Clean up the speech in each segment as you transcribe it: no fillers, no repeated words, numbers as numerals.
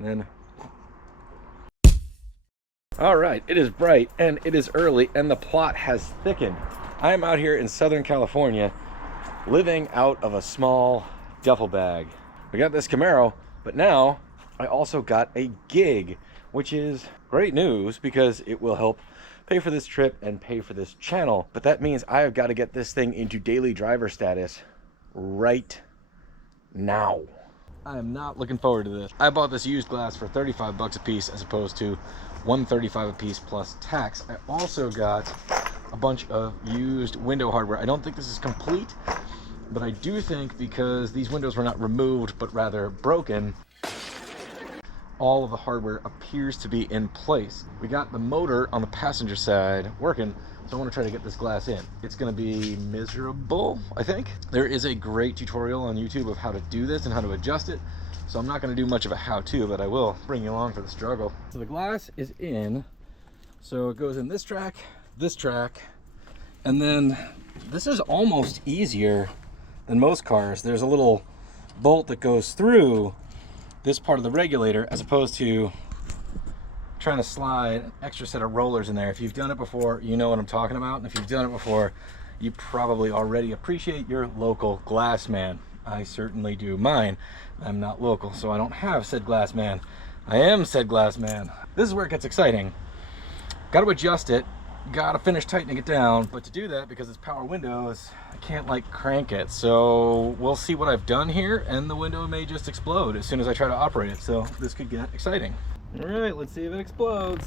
then... Alright, it is bright and it is early and the plot has thickened. I am out here in Southern California living out of a small duffel bag. We got this Camaro, but now I also got a gig, which is great news because it will help pay for this trip and pay for this channel. But that means I have got to get this thing into daily driver status right now. I am not looking forward to this. I bought this used glass for 35 bucks a piece as opposed to $135 a piece plus tax. I also got a bunch of used window hardware. I don't think this is complete, but I do think because these windows were not removed but rather broken, all of the hardware appears to be in place. We got the motor on the passenger side working, so I want to try to get this glass in. It's going to be miserable, I think. There is a great tutorial on YouTube of how to do this and how to adjust it, so I'm not going to do much of a how-to, but I will bring you along for the struggle. So the glass is in, so it goes in this track, and then this is almost easier than most cars. There's a little bolt that goes through this part of the regulator as opposed to trying to slide an extra set of rollers in there. If you've done it before, you know what I'm talking about. And if you've done it before, you probably already appreciate your local glass man. I certainly do mine. I'm not local, so I don't have said glass man. I am said glass man. This is where it gets exciting. Got to adjust it, got to finish tightening it down, but to do that, because it's power windows, I can't like crank it. So we'll see what I've done here, and the window may just explode as soon as I try to operate it. So this could get exciting. All right, let's see if it explodes.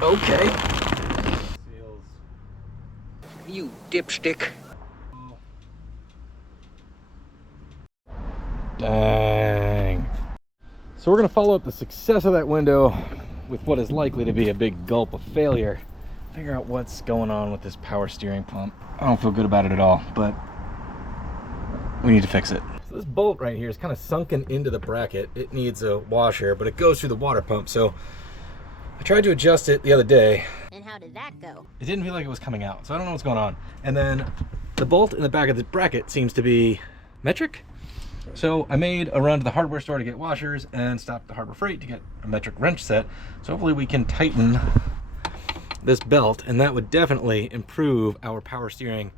Okay. You dipstick. Dang. So we're gonna follow up the success of that window with what is likely to be a big gulp of failure. Figure out what's going on with this power steering pump. I don't feel good about it at all, but we need to fix it. So this bolt right here is kind of sunken into the bracket. It needs a washer, but it goes through the water pump. So I tried to adjust it the other day. And how did that go? It didn't feel like it was coming out, so I don't know what's going on. And then the bolt in the back of the bracket seems to be metric. So I made a run to the hardware store to get washers and stopped the Harbor Freight to get a metric wrench set. So hopefully we can tighten this belt, and that would definitely improve our power steering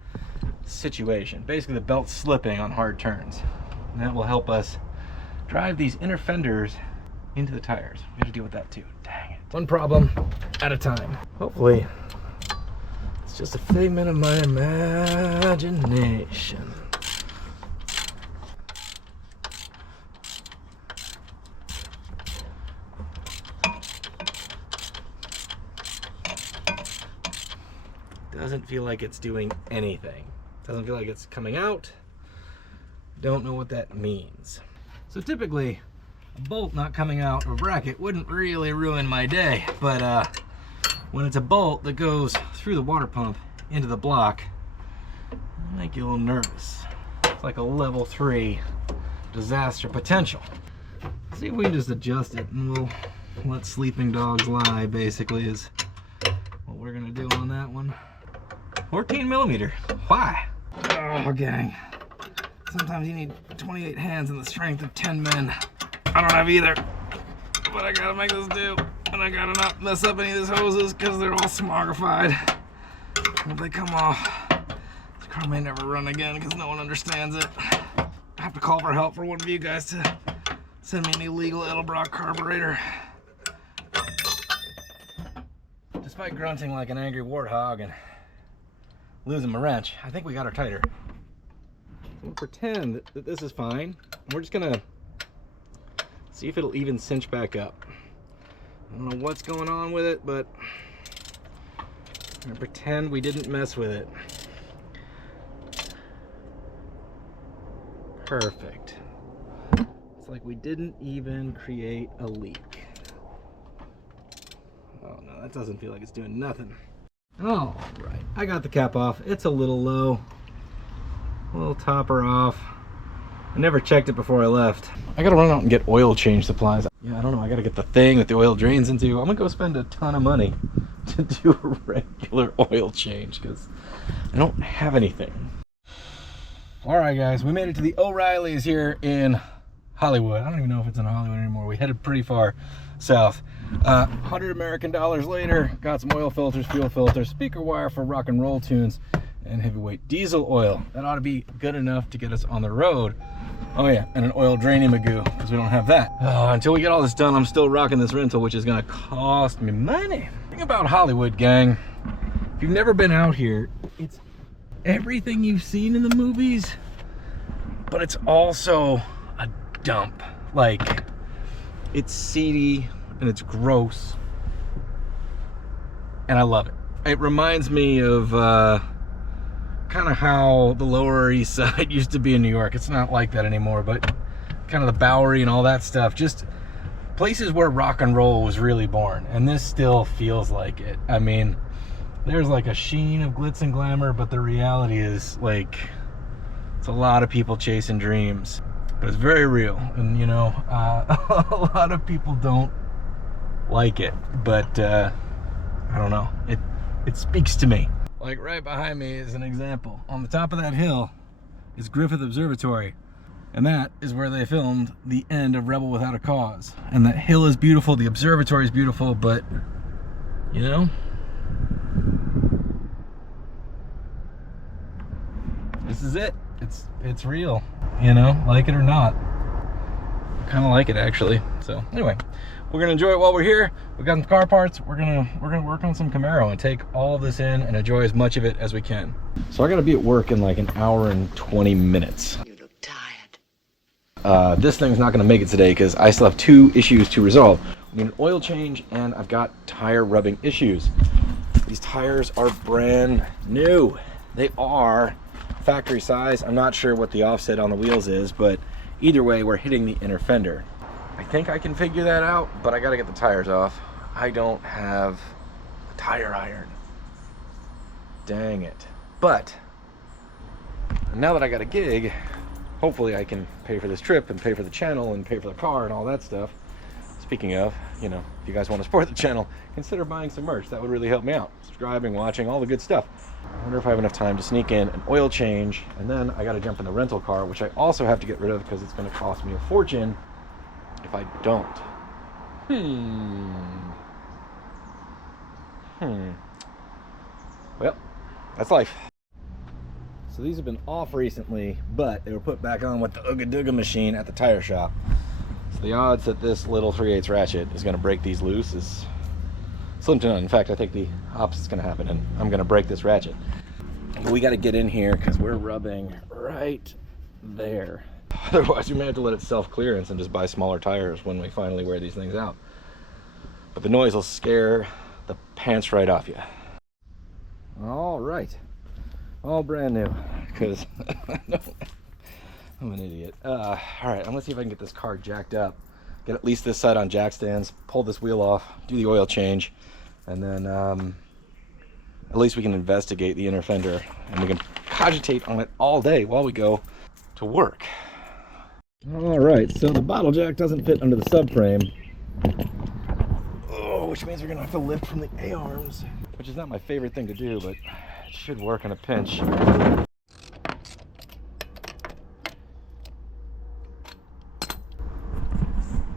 situation. Basically the belt's slipping on hard turns, and that will help us drive these inner fenders into the tires. We got to deal with that too. Dang it. One problem at a time. Hopefully it's just a figment of my imagination. Doesn't feel like it's doing anything. Doesn't feel like it's coming out. Don't know what that means. So typically, a bolt not coming out of a bracket wouldn't really ruin my day, but when it's a bolt that goes through the water pump into the block, it'll make you a little nervous. It's like a level 3 disaster potential. Let's see if we can just adjust it, and we'll let sleeping dogs lie, basically, is what we're gonna do on that one. 14 millimeter. Why? Oh, gang. Sometimes you need 28 hands and the strength of 10 men. I don't have either, but I gotta make this do. And I gotta not mess up any of these hoses because they're all smogified. And if they come off, the car may never run again because no one understands it. I have to call for help for one of you guys to send me an illegal Edelbrock carburetor. Despite grunting like an angry warthog and losing my wrench, I think we got her tighter. I'm gonna pretend that this is fine. We're just gonna see if it'll even cinch back up. I don't know what's going on with it, but I'm gonna pretend we didn't mess with it. Perfect. It's like we didn't even create a leak. Oh no, that doesn't feel like it's doing nothing. Oh, right. I got the cap off. It's a little low. A little topper off. I never checked it before I left. I gotta run out and get oil change supplies. Yeah, I don't know. I gotta get the thing that the oil drains into. I'm gonna go spend a ton of money to do a regular oil change because I don't have anything. All right, guys, we made it to the O'Reilly's here in Hollywood. I don't even know if it's in Hollywood anymore. We headed pretty far south. 100 American dollars later, got some oil filters, fuel filters, speaker wire for rock and roll tunes, and heavyweight diesel oil. That ought to be good enough to get us on the road. Oh yeah, and an oil draining magoo, because we don't have that. Oh, until we get all this done, I'm still rocking this rental, which is gonna cost me money. The thing about Hollywood, gang, if you've never been out here, it's everything you've seen in the movies, but it's also a dump. Like, it's seedy and it's gross, and I love it. It reminds me of kind of how the Lower East Side used to be in New York. It's not like that anymore, but kind of the Bowery and all that stuff, just places where rock and roll was really born, and this still feels like it. I mean, there's like a sheen of glitz and glamour, but the reality is, like, it's a lot of people chasing dreams, but it's very real. And you know, a lot of people don't like it, but I don't know, it speaks to me. Like right behind me is an example. On the top of that hill is Griffith Observatory, and that is where they filmed the end of Rebel Without a Cause. And that hill is beautiful, the observatory is beautiful, but you know, this is it. It's real, you know, like it or not. I kind of like it, actually. So anyway, we're gonna enjoy it while we're here. We got some car parts. We're gonna work on some Camaro and take all this in and enjoy as much of it as we can. So I gotta be at work in like an hour and 20 minutes. You look tired. This thing's not gonna make it today because I still have 2 issues to resolve. We need an oil change, and I've got tire rubbing issues. These tires are brand new. They are factory size. I'm not sure what the offset on the wheels is, but either way, we're hitting the inner fender. I think I can figure that out, but I gotta get the tires off. I don't have a tire iron. Dang it. But now that I got a gig, hopefully I can pay for this trip and pay for the channel and pay for the car and all that stuff. Speaking of, you know, if you guys want to support the channel, consider buying some merch. That would really help me out. Subscribing, watching, all the good stuff. I wonder if I have enough time to sneak in an oil change, and then I got to jump in the rental car, which I also have to get rid of because it's going to cost me a fortune if I don't. Well, that's life. So these have been off recently, but they were put back on with the Ooga Dooga machine at the tire shop. So the odds that this little 3/8 ratchet is going to break these loose is slim to none. In fact, I think the opposite's going to happen, and I'm going to break this ratchet. But we got to get in here because we're rubbing right there. Otherwise, we may have to let it self-clearance and just buy smaller tires when we finally wear these things out. But the noise will scare the pants right off you. All right. All brand new, because I'm an idiot. All right, I'm gonna see if I can get this car jacked up, get at least this side on jack stands, pull this wheel off, do the oil change, and then at least we can investigate the inner fender, and we can cogitate on it all day while we go to work. All right, so the bottle jack doesn't fit under the subframe. Oh, which means we're gonna have to lift from the A-arms, which is not my favorite thing to do, but it should work in a pinch.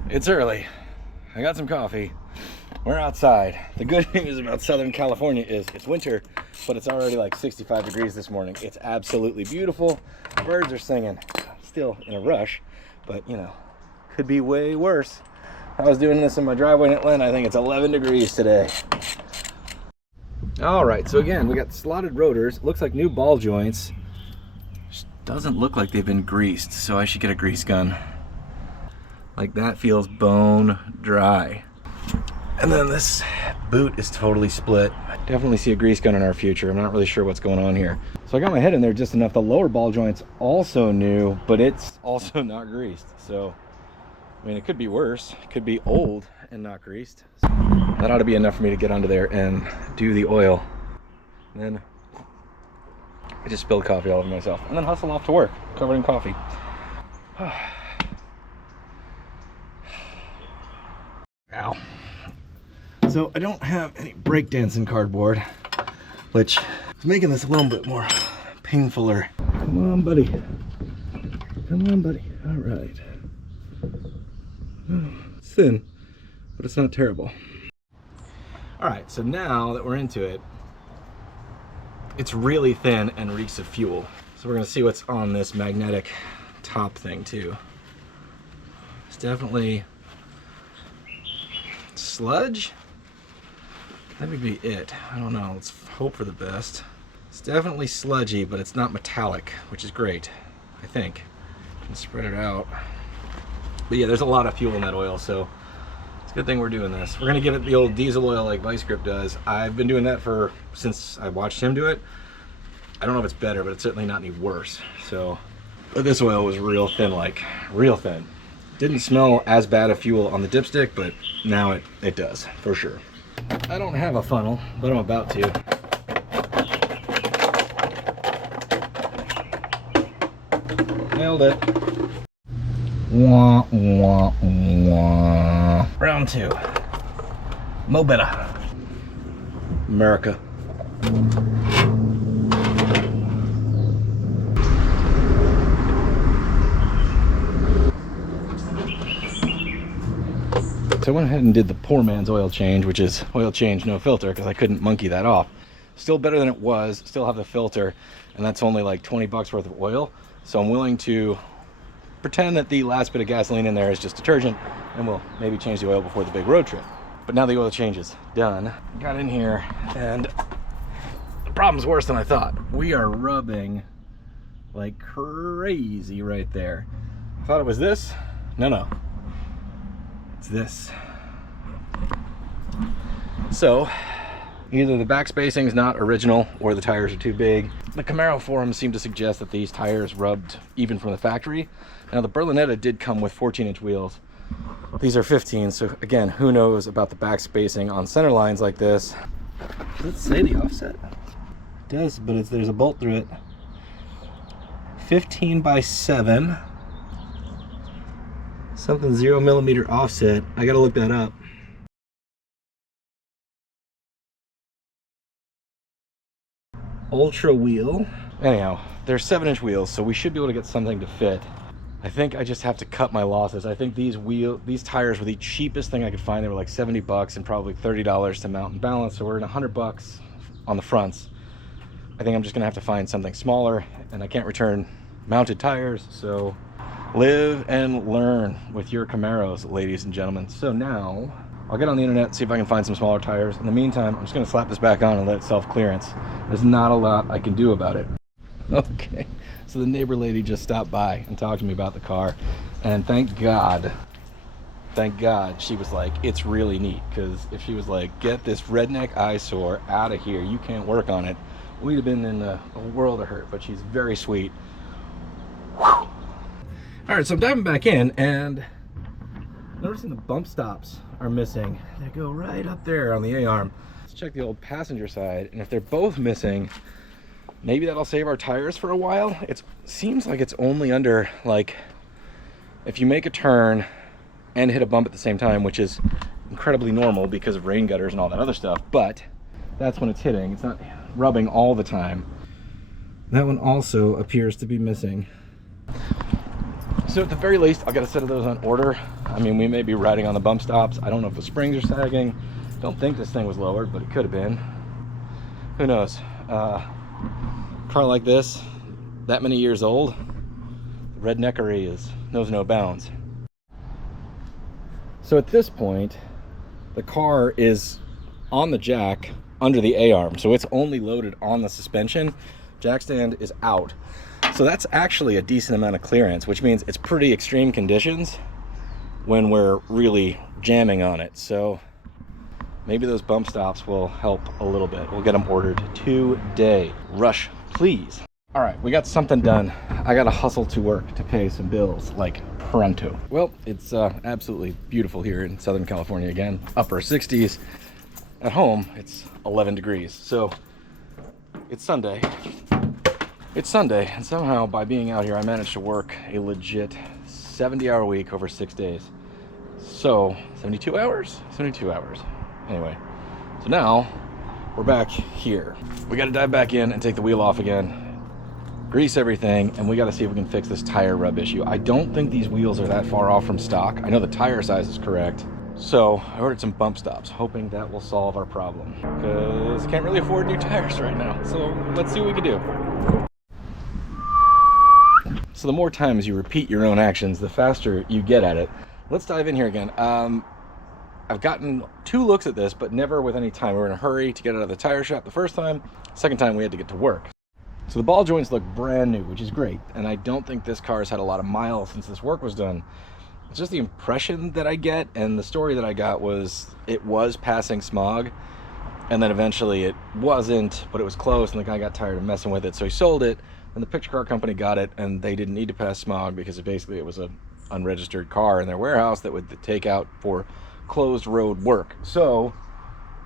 It's early. I got some coffee. We're outside. The good news about Southern California is it's winter, but it's already like 65 degrees this morning. It's absolutely beautiful. Birds are singing. Still in a rush, but you know, could be way worse. I was doing this in my driveway in Atlanta. I think it's 11 degrees today. All right, so again, we got slotted rotors. It looks like new ball joints. Just doesn't look like they've been greased, so I should get a grease gun. Like, that feels bone dry. And then this boot is totally split. I definitely see a grease gun in our future. I'm not really sure what's going on here. So I got my head in there just enough. The lower ball joint's also new, but it's also not greased. So, I mean, it could be worse. It could be old and not greased. So that ought to be enough for me to get under there and do the oil. And then I just spilled coffee all over myself. And then hustle off to work, covered in coffee. Ow. So I don't have any breakdancing cardboard, which is making this a little bit more painfuler. Come on, buddy. Come on, buddy. All right. It's thin, but it's not terrible. All right, so now that we're into it, it's really thin and reeks of fuel. So we're gonna see what's on this magnetic top thing too. It's definitely sludge. That would be it. I don't know, let's hope for the best. It's definitely sludgy, but it's not metallic, which is great, I think. You can spread it out. But yeah, there's a lot of fuel in that oil, so it's a good thing we're doing this. We're gonna give it the old diesel oil like BougeRv does. I've been doing that since I watched him do it. I don't know if it's better, but it's certainly not any worse. So, but this oil was real thin, like real thin. Didn't smell as bad of fuel on the dipstick, but now it does, for sure. I don't have a funnel, but I'm about to. Nailed it. Wah, wah, wah. Round 2. Mo better. America. So I went ahead and did the poor man's oil change, which is oil change, no filter, because I couldn't monkey that off. Still better than it was, still have the filter, and that's only like 20 bucks worth of oil. So I'm willing to pretend that the last bit of gasoline in there is just detergent, and we'll maybe change the oil before the big road trip. But now the oil change is done. Got in here, and the problem's worse than I thought. We are rubbing like crazy right there. I thought it was this. No. It's this. So either the back spacing is not original or the tires are too big. The Camaro forums seem to suggest that these tires rubbed even from the factory. Now the Berlinetta did come with 14-inch wheels. These are 15, so again, who knows about the back spacing on center lines like this. Does it say the offset? It does, but there's a bolt through it. 15 by 7. Something 0mm offset. I gotta look that up. Ultra wheel. Anyhow, they're 7-inch wheels, so we should be able to get something to fit. I think I just have to cut my losses. I think these tires were the cheapest thing I could find. They were like 70 bucks and probably $30 to mount and balance, so we're in 100 bucks on the fronts. I think I'm just gonna have to find something smaller, and I can't return mounted tires, so live and learn with your Camaros, ladies and gentlemen. So now I'll get on the internet, see if I can find some smaller tires. In the meantime, I'm just gonna slap this back on and let it self-clearance. There's not a lot I can do about it. Okay, so the neighbor lady just stopped by and talked to me about the car, and thank God she was like, it's really neat, because if she was like, get this redneck eyesore out of here, you can't work on it, we'd have been in a world of hurt. But she's very sweet. Whew. All right, so I'm diving back in, and noticing the bump stops are missing. They go right up there on the A-arm. Let's check the old passenger side, and if they're both missing, maybe that'll save our tires for a while. It seems like it's only under, like, if you make a turn and hit a bump at the same time, which is incredibly normal because of rain gutters and all that other stuff, but that's when it's hitting. It's not rubbing all the time. That one also appears to be missing. So at the very least, I'll get a set of those on order. I mean, we may be riding on the bump stops. I don't know if the springs are sagging. Don't think this thing was lowered, but it could have been. Who knows? Car like this, that many years old, the redneckery knows no bounds. So at this point, the car is on the jack under the A-arm, so it's only loaded on the suspension. Jack stand is out. So that's actually a decent amount of clearance, which means it's pretty extreme conditions when we're really jamming on it. So maybe those bump stops will help a little bit. We'll get them ordered today. Rush, please. All right, we got something done. I got to hustle to work to pay some bills, like pronto. Well, it's absolutely beautiful here in Southern California again. Upper 60s. At home, it's 11 degrees. So it's Sunday. It's Sunday, and somehow by being out here, I managed to work a legit 70-hour week over 6 days. So 72 hours? 72 hours. Anyway, so now we're back here. We got to dive back in and take the wheel off again, grease everything, and we got to see if we can fix this tire rub issue. I don't think these wheels are that far off from stock. I know the tire size is correct. So I ordered some bump stops, hoping that will solve our problem, because I can't really afford new tires right now. So let's see what we can do. So the more times you repeat your own actions, the faster you get at it. Let's dive in here again. I've gotten 2 looks at this, but never with any time. We were in a hurry to get out of the tire shop the first time. Second time we had to get to work. So the ball joints look brand new, which is great. And I don't think this car's had a lot of miles since this work was done. It's just the impression that I get, and the story that I got was it was passing smog, and then eventually it wasn't, but it was close, and the guy got tired of messing with it, so he sold it, and the picture car company got it, and they didn't need to pass smog because it was an unregistered car in their warehouse that would take out for closed road work. So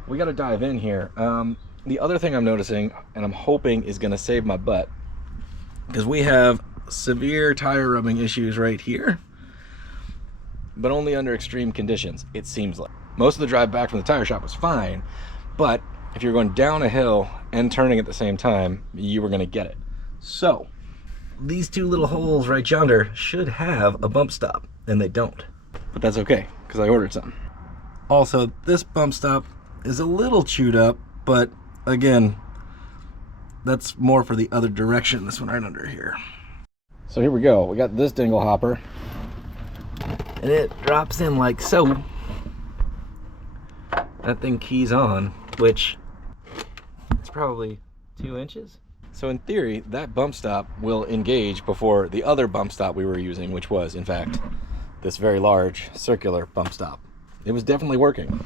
we got to dive in here. The other thing I'm noticing, and I'm hoping is going to save my butt, because we have severe tire rubbing issues right here, but only under extreme conditions, it seems like. Most of the drive back from the tire shop was fine, but if you're going down a hill and turning at the same time, you were going to get it. So these 2 little holes right yonder should have a bump stop, and they don't. But that's okay, because I ordered some. Also, this bump stop is a little chewed up, but again, that's more for the other direction, this one right under here. So here we go. We got this dingle hopper, and it drops in like so. That thing keys on, which it's probably 2 inches. So in theory, that bump stop will engage before the other bump stop we were using, which was, in fact, this very large circular bump stop. It was definitely working.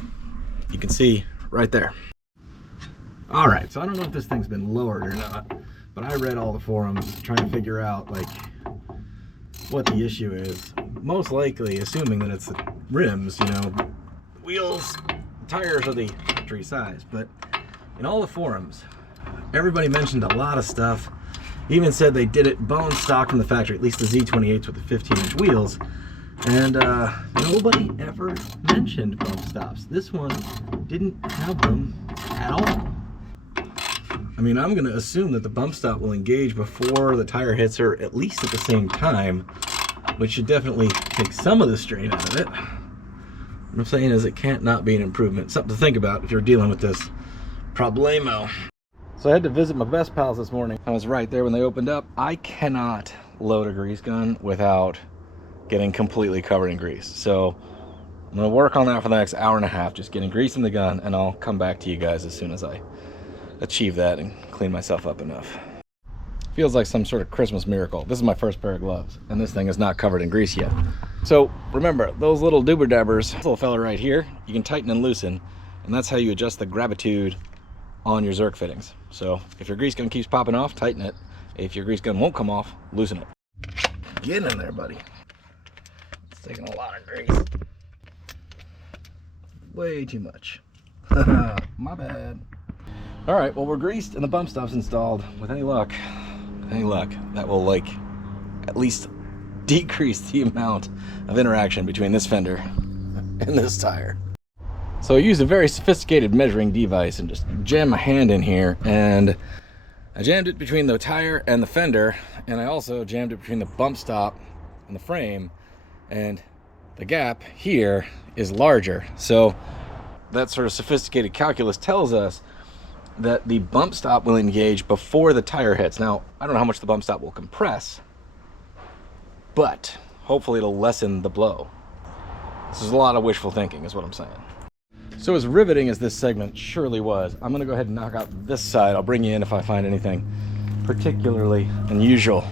You can see right there. All right, so I don't know if this thing's been lowered or not, but I read all the forums trying to figure out like what the issue is. Most likely, assuming that it's the rims, you know, wheels, tires are the factory size, but in all the forums, everybody mentioned a lot of stuff. Even said they did it bone stock from the factory, at least the Z28s with the 15-inch wheels, and nobody ever mentioned bump stops. This one didn't have them at all. I mean, I'm going to assume that the bump stop will engage before the tire hits her, at least at the same time, which should definitely take some of the strain out of it. What I'm saying is it can't not be an improvement. Something to think about if you're dealing with this problemo. So I had to visit my best pals this morning. I was right there when they opened up. I cannot load a grease gun without getting completely covered in grease. So I'm going to work on that for the next hour and a half, just getting grease in the gun, and I'll come back to you guys as soon as I achieve that and clean myself up enough. Feels like some sort of Christmas miracle. This is my first pair of gloves, and this thing is not covered in grease yet. So remember, those little doober dabbers, this little fella right here, you can tighten and loosen, and that's how you adjust the gravitude on your Zerk fittings. So if your grease gun keeps popping off, tighten it. If your grease gun won't come off, loosen it. Get in there, buddy. It's taking a lot of grease. Way too much. My bad. All right, well, we're greased and the bump stop's installed. With any luck, that will like at least decrease the amount of interaction between this fender and this tire. So I used a very sophisticated measuring device and just jammed my hand in here, and I jammed it between the tire and the fender, and I also jammed it between the bump stop and the frame, and the gap here is larger. So that sort of sophisticated calculus tells us that the bump stop will engage before the tire hits. Now, I don't know how much the bump stop will compress, but hopefully it'll lessen the blow. This is a lot of wishful thinking is what I'm saying. So as riveting as this segment surely was, I'm gonna go ahead and knock out this side. I'll bring you in if I find anything particularly unusual.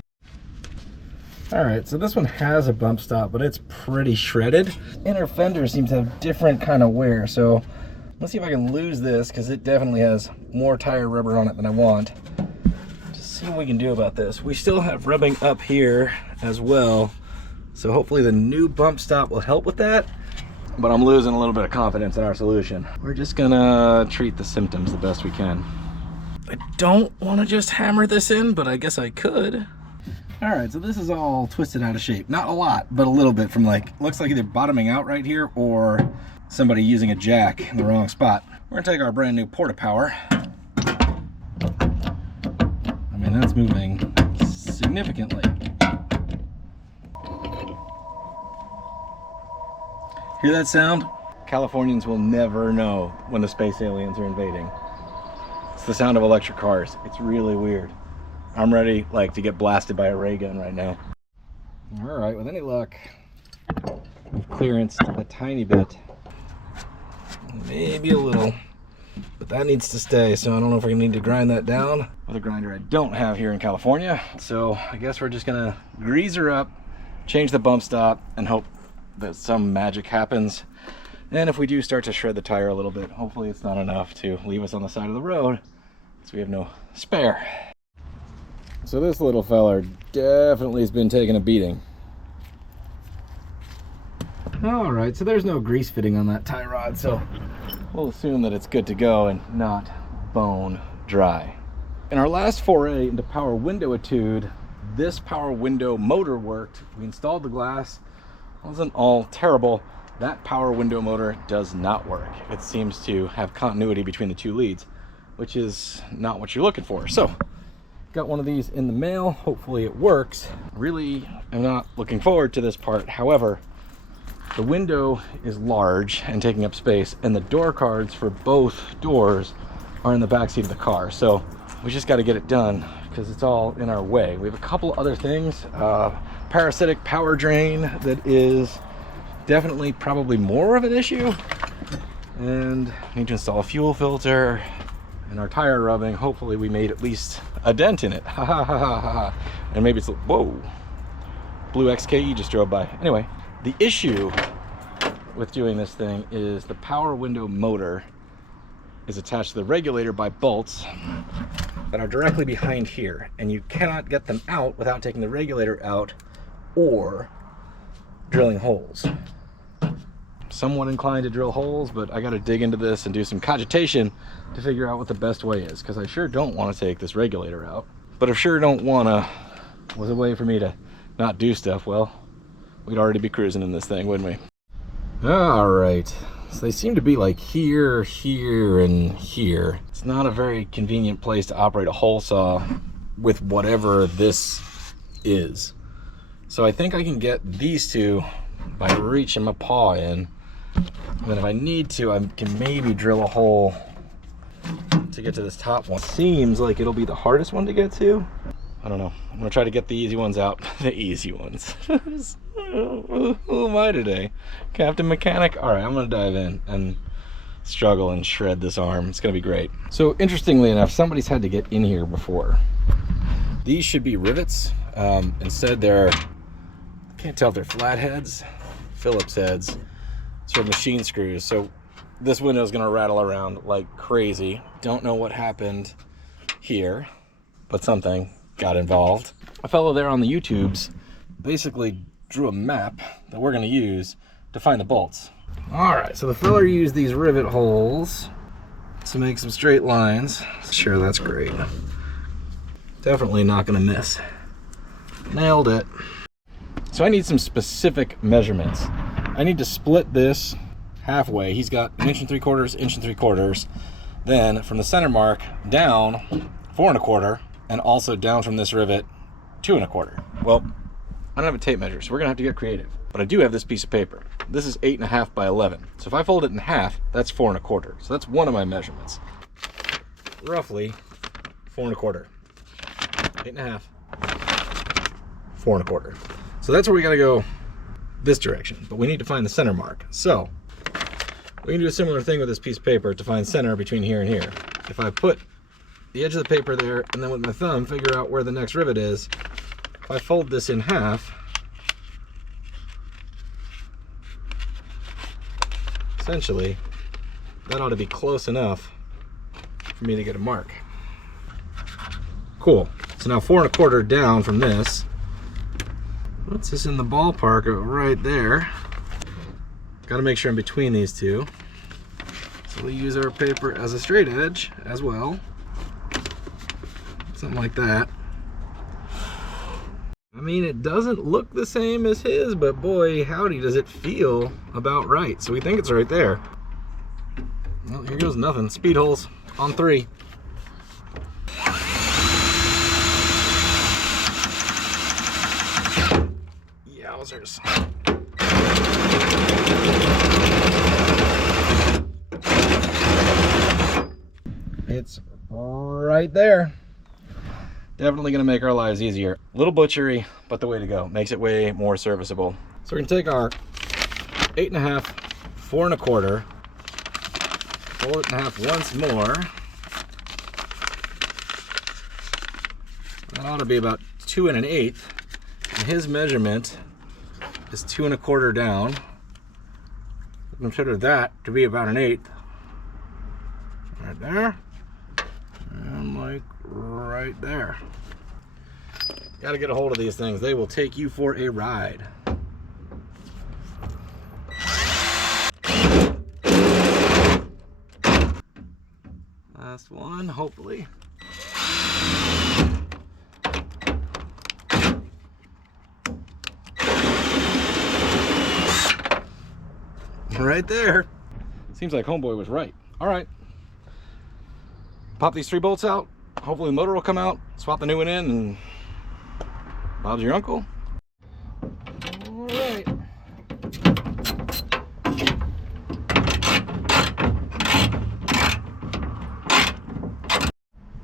All right, so this one has a bump stop, but it's pretty shredded. Inner fender seems to have different kind of wear, so let's see if I can lose this, because it definitely has more tire rubber on it than I want. Just see what we can do about this. We still have rubbing up here as well, so hopefully the new bump stop will help with that, but I'm losing a little bit of confidence in our solution. We're just gonna treat the symptoms the best we can. I don't want to just hammer this in, but I guess I could. All right, so this is all twisted out of shape. Not a lot, but a little bit from like, looks like either bottoming out right here or somebody using a jack in the wrong spot. We're gonna take our brand new Porta Power. I mean, that's moving significantly. Hear that sound? Californians will never know when the space aliens are invading. It's the sound of electric cars. It's really weird. I'm ready like to get blasted by a ray gun right now. All right, with any luck, we've clearanced a tiny bit. Maybe a little, but that needs to stay, so I don't know if we're gonna need to grind that down with a grinder I don't have here in California. So I guess we're just gonna grease her up, change the bump stop, and hope that some magic happens. And if we do start to shred the tire a little bit, hopefully it's not enough to leave us on the side of the road, because we have no spare. So this little feller definitely has been taking a beating. All right, so there's no grease fitting on that tie rod, so we'll assume that it's good to go and not bone dry. In our last foray into power window etude, this power window motor worked. We installed the glass. It wasn't all terrible. That power window motor does not work. It seems to have continuity between the two leads, which is not what you're looking for. So got one of these in the mail. Hopefully it works. Really am not looking forward to this part. However, the window is large and taking up space, and the door cards for both doors are in the back seat of the car. So we just got to get it done because it's all in our way. We have a couple other things. Parasitic power drain that is definitely probably more of an issue, and need to install a fuel filter, and our tire rubbing. Hopefully we made at least a dent in it. Ha ha ha ha ha. And maybe it's, whoa, blue XKE just drove by. Anyway, the issue with doing this thing is the power window motor is attached to the regulator by bolts that are directly behind here, and you cannot get them out without taking the regulator out or drilling holes. Somewhat inclined to drill holes, but I got to dig into this and do some cogitation to figure out what the best way is, because I sure don't want to take this regulator out. But if sure don't want to was a way for me to not do stuff, well, we'd already be cruising in this thing, wouldn't we? All right, so they seem to be like here, here, and here. It's not a very convenient place to operate a hole saw with whatever this is. So I think I can get these two by reaching my paw in. And then if I need to, I can maybe drill a hole to get to this top one. Seems like it'll be the hardest one to get to. I don't know. I'm gonna try to get the easy ones out. The easy ones. Who am I today? Captain Mechanic? All right, I'm gonna dive in and struggle and shred this arm. It's gonna be great. So interestingly enough, somebody's had to get in here before. These should be rivets. Instead they're, can't tell if they're flatheads, Phillips heads, sort of machine screws. So this window is gonna rattle around like crazy. Don't know what happened here, but something got involved. A fellow there on the YouTubes basically drew a map that we're gonna use to find the bolts. All right, so the fella used these rivet holes to make some straight lines. Sure, that's great. Definitely not gonna miss. Nailed it. So I need some specific measurements. I need to split this halfway. He's got 1 3/4 inch, 1 3/4. Then from the center mark down 4 1/4, and also down from this rivet 2 1/4. Well, I don't have a tape measure, so we're gonna have to get creative. But I do have this piece of paper. This is 8.5 by 11. So if I fold it in half, that's 4 1/4. So that's one of my measurements. Roughly 4 1/4. 8.5. 4 1/4. So that's where we gotta go this direction, but we need to find the center mark. So we can do a similar thing with this piece of paper to find center between here and here. If I put the edge of the paper there and then with my thumb figure out where the next rivet is, if I fold this in half, essentially that ought to be close enough for me to get a mark. Cool. So now 4 1/4 down from this puts this in the ballpark of right there. Got to make sure I'm between these two. So we'll use our paper as a straight edge as well. Something like that. mean, it doesn't look the same as his, but boy, howdy, does it feel about right. So we think it's right there. Well, here goes nothing. Speed holes on 3. Yowzers. It's right there. Definitely gonna make our lives easier. A little butchery, but the way to go. Makes it way more serviceable. So we're gonna take our 8.5, 4 1/4, fold it in half once more. That ought to be about 2 1/8. And his measurement is 2 1/4 down. Consider that to be about 1/8. Right there. And like right there. Gotta get a hold of these things. They will take you for a ride. Last one, hopefully. Right there. Seems like homeboy was right. All right. Pop these 3 bolts out. Hopefully the motor will come out. Swap the new one in, and Bob's your uncle. All right.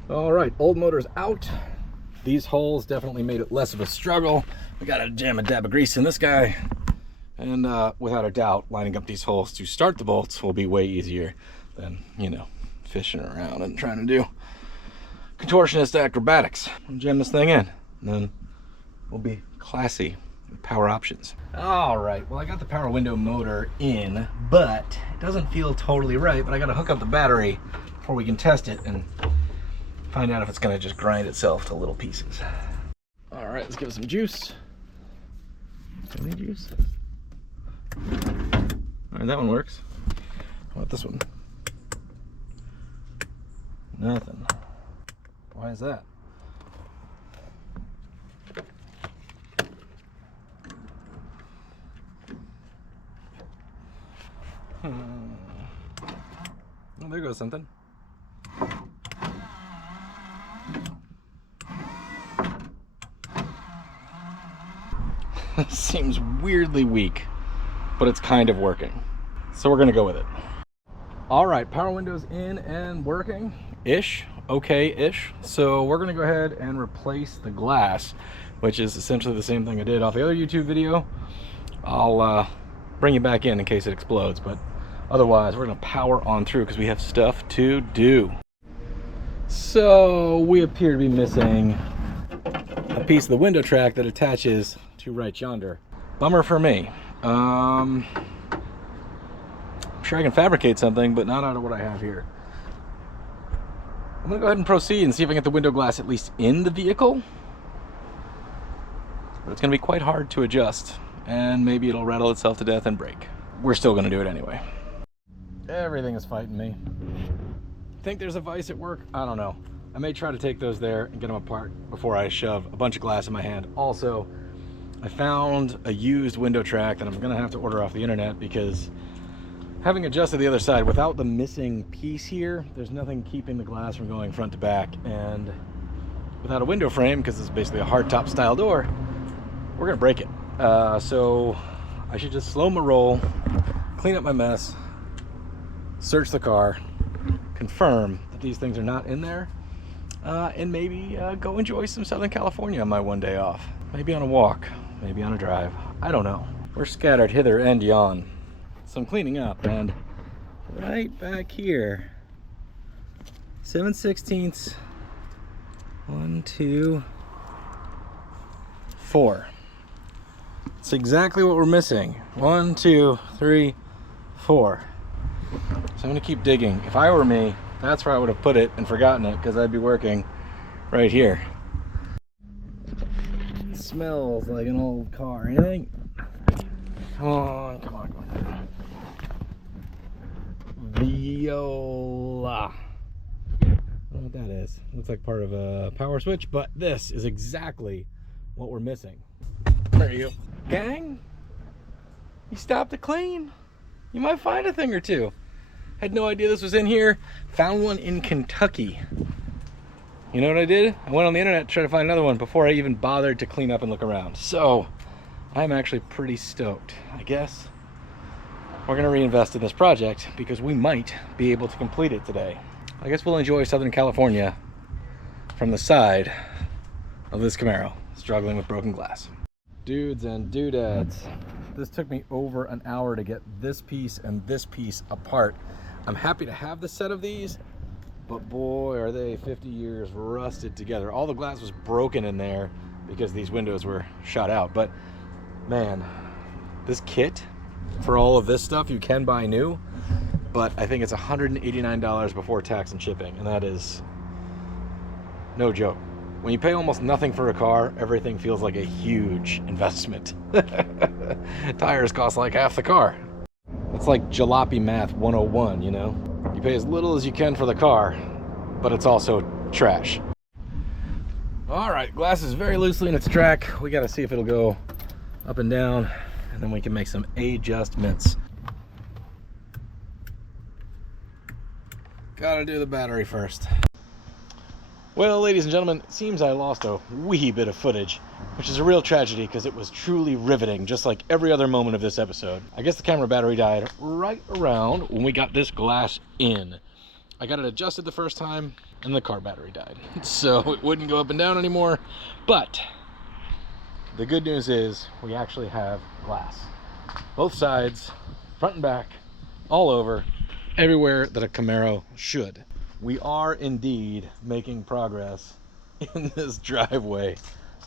All right, old motor's out. These holes definitely made it less of a struggle. We gotta jam a dab of grease in this guy. And without a doubt, lining up these holes to start the bolts will be way easier than, you know, fishing around and trying to do contortionist acrobatics. I'll jam this thing in, and then we'll be classy with power options. All right, well, I got the power window motor in, but it doesn't feel totally right, but I gotta hook up the battery before we can test it and find out if it's gonna just grind itself to little pieces. All right, let's give it some juice. Any juice? All right, that one works. How about this one? Nothing. Why is that? Oh, there goes something. Seems weirdly weak, but it's kind of working. So we're gonna go with it. All right, power windows in and working. Ish, okay-ish. So we're gonna go ahead and replace the glass, which is essentially the same thing I did off the other YouTube video. I'll bring you back in case it explodes, but otherwise we're gonna power on through because we have stuff to do. So we appear to be missing a piece of the window track that attaches to right yonder. Bummer for me. I'm sure I can fabricate something, but not out of what I have here. I'm gonna go ahead and proceed and see if I can get the window glass at least in the vehicle. But it's gonna be quite hard to adjust, and maybe it'll rattle itself to death and break. We're still gonna do it anyway. Everything is fighting me. Think there's a vise at work? I don't know. I may try to take those there and get them apart before I shove a bunch of glass in my hand. Also, I found a used window track that I'm gonna have to order off the internet because having adjusted the other side without the missing piece here, there's nothing keeping the glass from going front to back. And without a window frame, because it's basically a hardtop style door, we're gonna break it. So I should just slow my roll, clean up my mess, search the car, confirm that these things are not in there, and maybe go enjoy some Southern California on my one day off. Maybe on a walk, maybe on a drive. I don't know. We're scattered hither and yon. So I'm cleaning up, and right back here, 7/16, 1, 2, 4. It's exactly what we're missing. 1, 2, 3, 4. So I'm gonna keep digging. If I were me, that's where I would have put it and forgotten it, because I'd be working right here. It smells like an old car. Anything? Come on, come on, come on. Viola. I don't know what that is. Looks like part of a power switch, but this is exactly what we're missing. Where are you? Gang? You stopped to clean? You might find a thing or two. Had no idea this was in here. Found one in Kentucky. You know what I did? I went on the internet to try to find another one before I even bothered to clean up and look around. So, I'm actually pretty stoked. I guess we're gonna reinvest in this project because we might be able to complete it today. I guess we'll enjoy Southern California from the side of this Camaro, struggling with broken glass. Dudes and doodads, this took me over an hour to get this piece and this piece apart. I'm happy to have the set of these, but boy, are they 50 years rusted together. All the glass was broken in there because these windows were shot out. But man, this kit for all of this stuff you can buy new, but I think it's $189 before tax and shipping, and that is no joke. When you pay almost nothing for a car, everything feels like a huge investment. Tires cost like half the car. It's like jalopy math 101, you know? You pay as little as you can for the car, but it's also trash. All right, glass is very loosely in its track. We gotta see if it'll go up and down, and then we can make some adjustments. Gotta do the battery first. Well, ladies and gentlemen, it seems I lost a wee bit of footage, which is a real tragedy because it was truly riveting, just like every other moment of this episode. I guess the camera battery died right around when we got this glass in. I got it adjusted the first time, and the car battery died. So it wouldn't go up and down anymore. But the good news is we actually have glass. Both sides, front and back, all over, everywhere that a Camaro should. We are indeed making progress in this driveway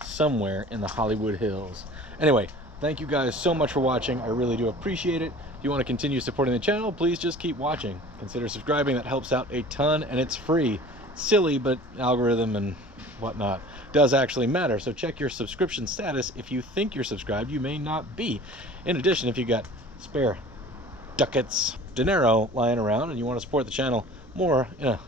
somewhere in the Hollywood Hills. Anyway, thank you guys so much for watching. I really do appreciate it. If you want to continue supporting the channel, please just keep watching. Consider subscribing. That helps out a ton, and it's free. Silly, but algorithm and whatnot does actually matter. So check your subscription status. If you think you're subscribed, you may not be. In addition, if you got spare ducats, dinero lying around, and you want to support the channel more in a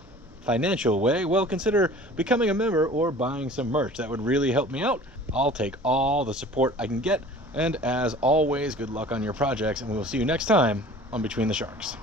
financial way, well, consider becoming a member or buying some merch. That would really help me out. I'll take all the support I can get, and as always, good luck on your projects, and we will see you next time on Between the Sharks.